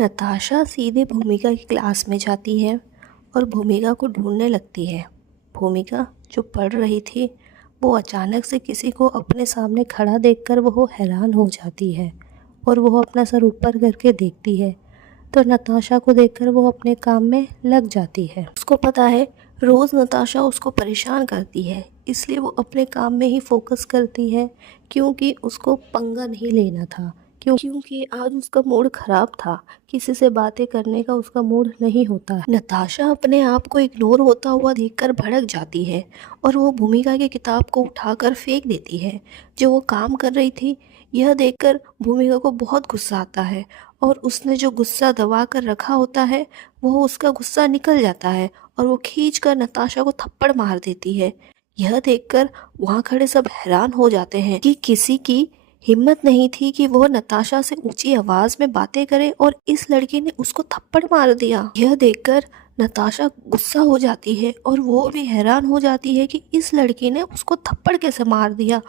नताशा सीधे भूमिका की क्लास में जाती है और भूमिका को ढूंढने लगती है। भूमिका जो पढ़ रही थी वो अचानक से किसी को अपने सामने खड़ा देखकर वो हैरान हो जाती है और वो अपना सर ऊपर करके देखती है तो नताशा को देखकर वो अपने काम में लग जाती है। उसको पता है रोज़ नताशा उसको परेशान करती है, इसलिए वो अपने काम में ही फोकस करती है क्योंकि उसको पंगा नहीं लेना था। क्योंकि आज उसका मूड खराब था, किसी से बातें करने का उसका मूड नहीं होता है। नताशा अपने आप को इग्नोर होता हुआ देखकर भड़क जाती है और वो भूमिका की किताब को उठाकर फेंक देती है जो वो काम कर रही थी। यह देखकर भूमिका को बहुत गुस्सा आता है और उसने जो गुस्सा दबा कर रखा होता है वो उसका गुस्सा निकल जाता है और वो खींचकर नताशा को थप्पड़ मार देती है। यह देखकर वहाँ खड़े सब हैरान हो जाते हैं कि किसी की हिम्मत नहीं थी कि वो नताशा से ऊंची आवाज में बातें करे और इस लड़की ने उसको थप्पड़ मार दिया। यह देखकर नताशा गुस्सा हो जाती है और वो भी हैरान हो जाती है कि इस लड़की ने उसको थप्पड़ कैसे मार दिया,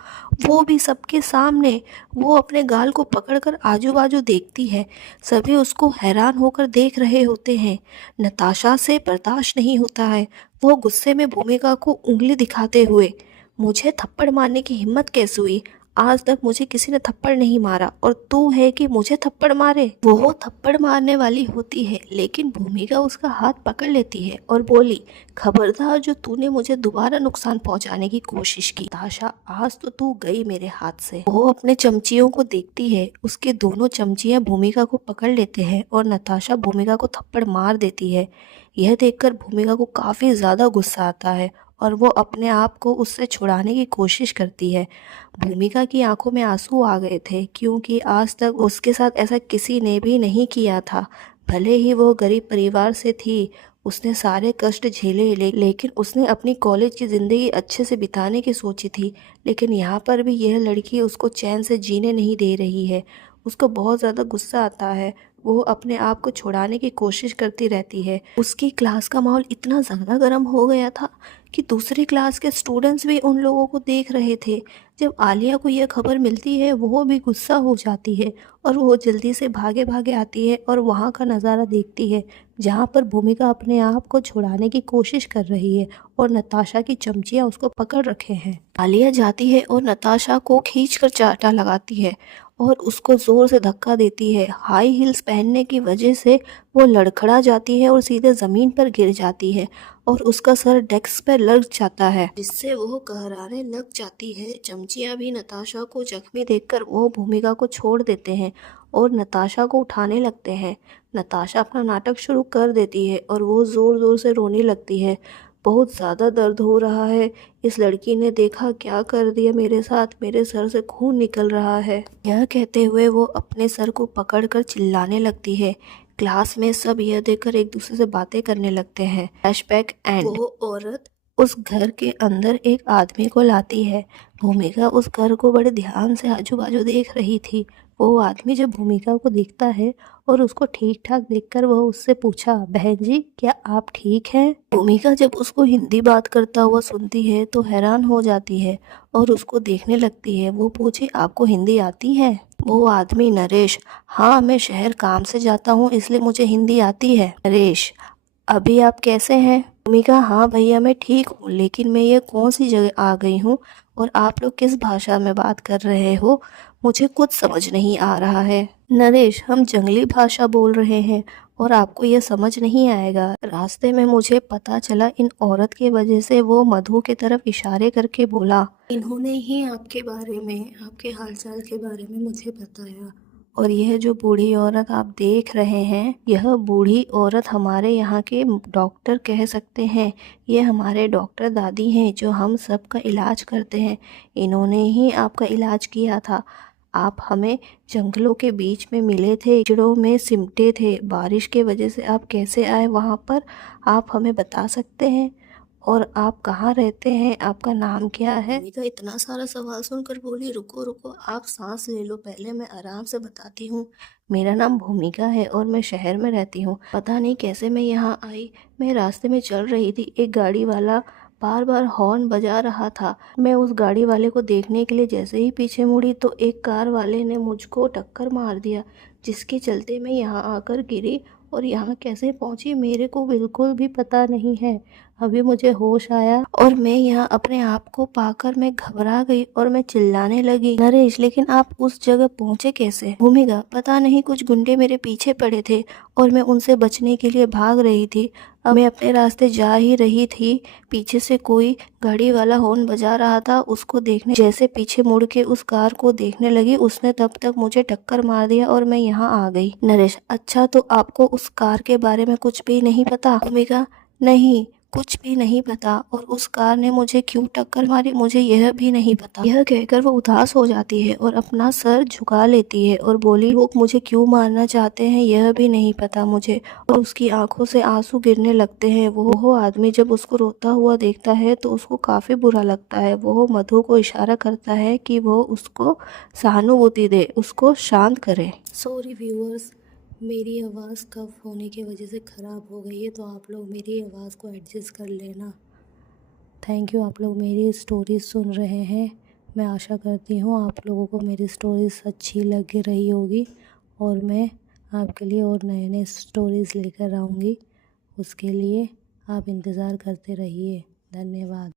वो भी सबके सामने। वो अपने गाल को पकड़कर आजू बाजू देखती है, सभी उसको हैरान होकर देख रहे होते हैं। नताशा से बर्दाश्त नहीं होता है, वो गुस्से में भूमिका को उंगली दिखाते हुए, मुझे थप्पड़ मारने की हिम्मत कैसे हुई, आज तक मुझे किसी ने थप्पड़ नहीं मारा और तू है कि मुझे थप्पड़ मारे। वो थप्पड़ मारने वाली होती है लेकिन भूमिका उसका हाथ पकड़ लेती है और बोली, खबरदार जो तूने मुझे दोबारा नुकसान पहुंचाने की कोशिश की। नताशा आज तो तू गई मेरे हाथ से। वो अपने चमचियों को देखती है, उसके दोनों चमचियां भूमिका को पकड़ लेते हैं और नताशा भूमिका को थप्पड़ मार देती है। यह देखकर भूमिका को काफी ज्यादा गुस्सा आता है और वो अपने आप को उससे छुड़ाने की कोशिश करती है। भूमिका की आंखों में आंसू आ गए थे क्योंकि आज तक उसके साथ ऐसा किसी ने भी नहीं किया था। भले ही वो गरीब परिवार से थी, उसने सारे कष्ट झेले लेकिन उसने अपनी कॉलेज की ज़िंदगी अच्छे से बिताने की सोची थी। लेकिन यहाँ पर भी यह लड़की उसको चैन से जीने नहीं दे रही है। उसको बहुत ज़्यादा गुस्सा आता है, वो अपने आप को छुड़ाने की कोशिश करती रहती है। उसकी क्लास का माहौल इतना ज़्यादा गर्म हो गया था कि दूसरी क्लास के स्टूडेंट्स भी उन लोगों को देख रहे थे। जब आलिया को यह खबर मिलती है वो भी गुस्सा हो जाती है और वो जल्दी से भागे भागे आती है और वहाँ का नज़ारा देखती है जहाँ पर भूमिका अपने आप को छुड़ाने की कोशिश कर रही है और नताशा की चमचियाँ उसको पकड़ रखे हैं। आलिया जाती है और नताशा को खींचकर चाटा लगाती है और उसको जोर से धक्का देती है। हाई हील्स पहनने की वजह से वो लड़खड़ा जाती है और सीधे ज़मीन पर गिर जाती है और उसका सर डेस्क पर लग जाता है जिससे वो कहराने लग जाती है। चमचिया भी नताशा को जख्मी देखकर वो भूमिका को छोड़ देते हैं और नताशा को उठाने लगते हैं। नताशा अपना नाटक शुरू कर देती है और वो ज़ोर ज़ोर से रोने लगती है। बहुत ज़्यादा दर्द हो रहा है, इस लड़की ने देखा क्या कर दिया मेरे साथ, मेरे सर से खून निकल रहा है। यह कहते हुए वो अपने सर को पकड़कर चिल्लाने लगती है। क्लास में सब यह देखकर एक दूसरे से बातें करने लगते हैं। Flashback and. वो औरत उस घर के अंदर एक आदमी को लाती है। भूमिका उस घर को बड़े ध्यान से आजू बाजू देख रही थी। वो आदमी जब भूमिका को देखता है और उसको ठीक ठाक देखकर वह उससे पूछा, बहन जी क्या आप ठीक हैं? भूमिका जब उसको हिंदी बात करता हुआ सुनती है तो हैरान हो जाती है और उसको देखने लगती है। वो पूछे, आपको हिंदी आती है? वो आदमी, नरेश, हाँ मैं शहर काम से जाता हूँ इसलिए मुझे हिंदी आती है। नरेश, अभी आप कैसे हैं? भूमिका, हाँ भैया मैं ठीक हूँ, लेकिन मैं ये कौन सी जगह आ गई हूँ और आप लोग किस भाषा में बात कर रहे हो, मुझे कुछ समझ नहीं आ रहा है। नरेश, हम जंगली भाषा बोल रहे हैं और आपको ये समझ नहीं आएगा। रास्ते में मुझे पता चला इन औरत की वजह से। वो मधु की तरफ इशारे करके बोला, इन्होंने ही आपके बारे में, आपके हालचाल के बारे में मुझे बताया। और यह जो बूढ़ी औरत आप देख रहे हैं, यह बूढ़ी औरत हमारे यहाँ के डॉक्टर कह सकते हैं। ये हमारे डॉक्टर दादी हैं जो हम सब का इलाज करते हैं। इन्होंने ही आपका इलाज किया था। आप हमें जंगलों के बीच में मिले थे, कीचड़ों में सिमटे थे, बारिश के वजह से आप कैसे आए वहाँ पर, आप हमें बता सकते हैं? और आप कहाँ रहते हैं, आपका नाम क्या है? भूमिका इतना सारा सवाल सुनकर बोली, रुको रुको, आप सांस ले लो, पहले मैं आराम से बताती हूँ। मेरा नाम भूमिका है और मैं शहर में रहती हूँ। पता नहीं कैसे मैं यहाँ आई। मैं रास्ते में चल रही थी, एक गाड़ी वाला बार बार हॉर्न बजा रहा था। मैं उस गाड़ी वाले को देखने के लिए जैसे ही पीछे मुड़ी तो एक कार वाले ने मुझको टक्कर मार दिया, जिसके चलते मैं यहाँ आकर गिरी और यहाँ कैसे पहुँची मेरे को बिल्कुल भी पता नहीं है। अभी मुझे होश आया और मैं यहाँ अपने आप को पाकर मैं घबरा गई और मैं चिल्लाने लगी, नरेश लेकिन आप उस जगह पहुँचे कैसे? भूमिका, पता नहीं कुछ गुंडे मेरे पीछे पड़े थे और मैं उनसे बचने के लिए भाग रही थी। अब मैं अपने रास्ते जा ही रही थी, पीछे से कोई गाड़ी वाला हॉर्न बजा रहा था, उसको देखने जैसे पीछे मुड़ के उस कार को देखने लगी, उसने तब तक मुझे टक्कर मार दिया और मैं यहाँ आ गई। नरेश, अच्छा तो आपको उस कार के बारे में कुछ भी नहीं पता? भूमिका, नहीं, कुछ भी नहीं पता और उस कार ने मुझे क्यों टक्कर मारी मुझे यह भी नहीं पता। यह कहकर वो उदास हो जाती है और अपना सर झुका लेती है और बोली, लोग मुझे क्यों मारना चाहते हैं यह भी नहीं पता मुझे। और उसकी आंखों से आंसू गिरने लगते हैं। वो आदमी जब उसको रोता हुआ देखता है तो उसको काफ़ी बुरा लगता है। वो मधु को इशारा करता है कि वो उसको सहानुभूति दे, उसको शांत करे। सॉरी व्यूअर्स, मेरी आवाज़ कफ होने की वजह से ख़राब हो गई है, तो आप लोग मेरी आवाज़ को एडजस्ट कर लेना। थैंक यू, आप लोग मेरी स्टोरीज सुन रहे हैं। मैं आशा करती हूँ आप लोगों को मेरी स्टोरीज अच्छी लग रही होगी और मैं आपके लिए और नए नए स्टोरीज़ लेकर आऊँगी। उसके लिए आप इंतज़ार करते रहिए। धन्यवाद।